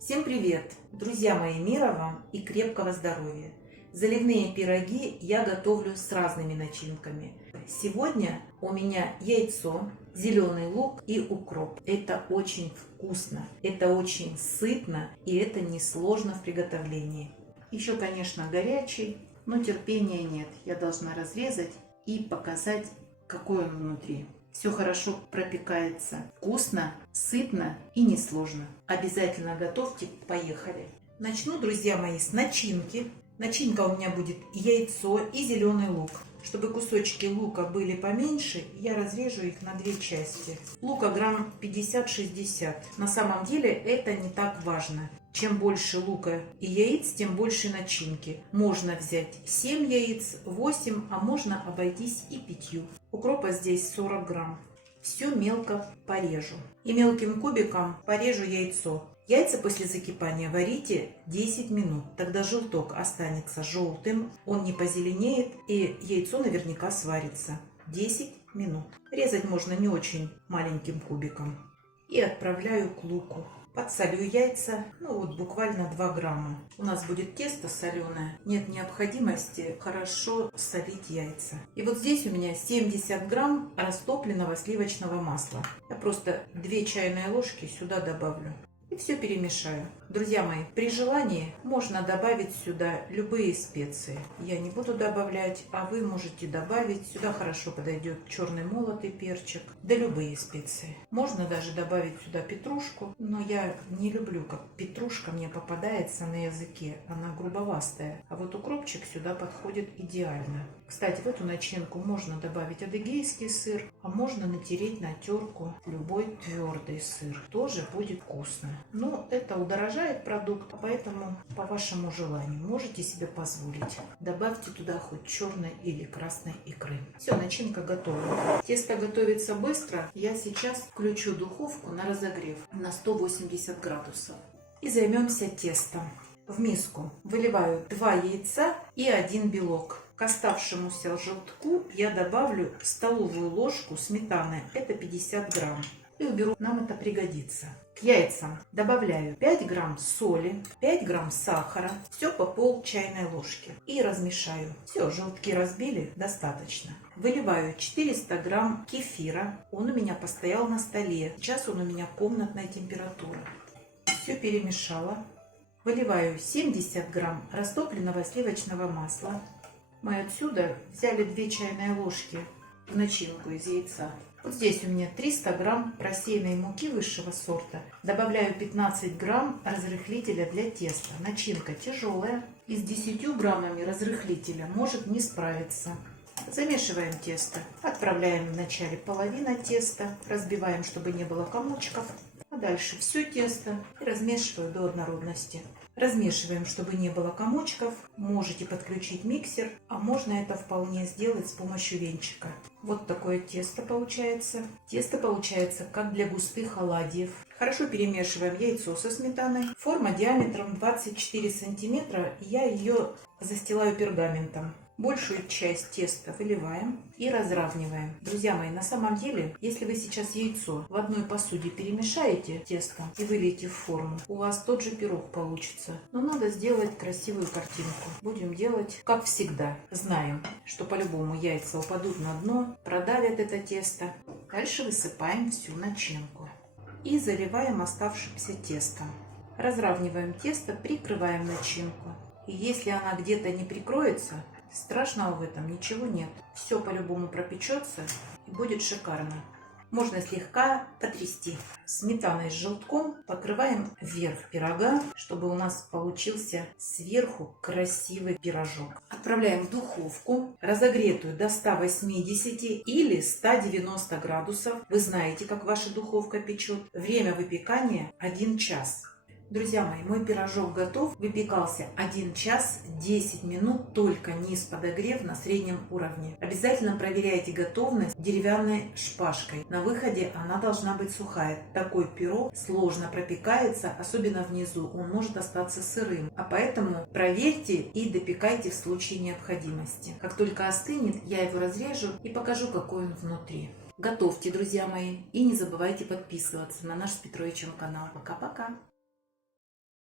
Всем привет! Друзья мои, мира вам и крепкого здоровья! Заливные пироги я готовлю с разными начинками. Сегодня у меня яйцо, зеленый лук и укроп. Это очень вкусно, это очень сытно и это несложно в приготовлении. Еще, конечно, горячий, но терпения нет. Я должна разрезать и показать, какой он внутри. Все хорошо пропекается, вкусно, сытно и несложно. Обязательно готовьте, поехали. Начну, друзья мои, с начинки. Начинка у меня будет яйцо и зеленый лук. Чтобы кусочки лука были поменьше, я разрежу их на две части. Лука грамм 50-60. На самом деле это не так важно. Чем больше лука и яиц, тем больше начинки. Можно взять 7 яиц, 8, а можно обойтись и 5. Укропа здесь 40 грамм. Все мелко порежу. И мелким кубиком порежу яйцо. Яйца после закипания варите 10 минут. Тогда желток останется желтым, он не позеленеет и яйцо наверняка сварится. 10 минут. Резать можно не очень маленьким кубиком. И отправляю к луку. Подсолю яйца, буквально 2 грамма. У нас будет тесто соленое, нет необходимости хорошо солить яйца. И вот здесь у меня 70 грамм растопленного сливочного масла. Я просто 2 чайные ложки сюда добавлю. И все перемешаю. Друзья мои, при желании можно добавить сюда любые специи. Я не буду добавлять, а вы можете добавить. Сюда хорошо подойдет черный молотый перчик, да любые специи. Можно даже добавить сюда петрушку, но я не люблю, как петрушка мне попадается на языке. Она грубовастая, а вот укропчик сюда подходит идеально. Кстати, в эту начинку можно добавить адыгейский сыр, а можно натереть на терку любой твердый сыр. Тоже будет вкусно. Но это удорожает продукт, поэтому по вашему желанию можете себе позволить. Добавьте туда хоть черной или красной икры. Все, начинка готова. Тесто готовится быстро. Я сейчас включу духовку на разогрев на 180 градусов. И займемся тестом. В миску выливаю 2 яйца и 1 белок. К оставшемуся желтку я добавлю столовую ложку сметаны. Это 50 грамм. И уберу, нам это пригодится. К яйцам добавляю 5 грамм соли, 5 грамм сахара, все по пол чайной ложки. И размешаю. Все, желтки разбили, достаточно. Выливаю 400 грамм кефира. Он у меня постоял на столе. Сейчас он у меня комнатная температура. Все перемешала. Выливаю 70 грамм растопленного сливочного масла. Мы отсюда взяли 2 чайные ложки в начинку из яйца. Вот здесь у меня 300 грамм просеянной муки высшего сорта. Добавляю 15 грамм разрыхлителя для теста. Начинка тяжелая. И с 10 граммами разрыхлителя может не справиться. Замешиваем тесто. Отправляем вначале половину теста. Разбиваем, чтобы не было комочков. А дальше все тесто и размешиваю до однородности. Размешиваем, чтобы не было комочков. Можете подключить миксер, а можно это вполне сделать с помощью венчика. Вот такое тесто получается. Тесто получается как для густых оладьев. Хорошо перемешиваем яйцо со сметаной. Форма диаметром 24 сантиметра. Я ее застилаю пергаментом. Большую часть теста выливаем и разравниваем. Друзья мои, на самом деле, если вы сейчас яйцо в одной посуде перемешаете тесто и выльете в форму, у вас тот же пирог получится. Но надо сделать красивую картинку. Будем делать, как всегда. Знаем, что по-любому яйца упадут на дно, продавят это тесто. Дальше высыпаем всю начинку и заливаем оставшимся тестом. Разравниваем тесто, прикрываем начинку. И если она где-то не прикроется, страшного в этом ничего нет. Все по-любому пропечется и будет шикарно. Можно слегка потрясти. Сметаной с желтком покрываем верх пирога, чтобы у нас получился сверху красивый пирожок. Отправляем в духовку, разогретую до 180 или 190 градусов. Вы знаете, как ваша духовка печет. Время выпекания 1 час. Друзья мои, мой пирожок готов. Выпекался 1 час 10 минут, только низ подогрев на среднем уровне. Обязательно проверяйте готовность деревянной шпажкой. На выходе она должна быть сухая. Такой пирог сложно пропекается, особенно внизу. Он может остаться сырым. А поэтому проверьте и допекайте в случае необходимости. Как только остынет, я его разрежу и покажу, какой он внутри. Готовьте, друзья мои, и не забывайте подписываться на наш с Петровичем канал. Пока-пока!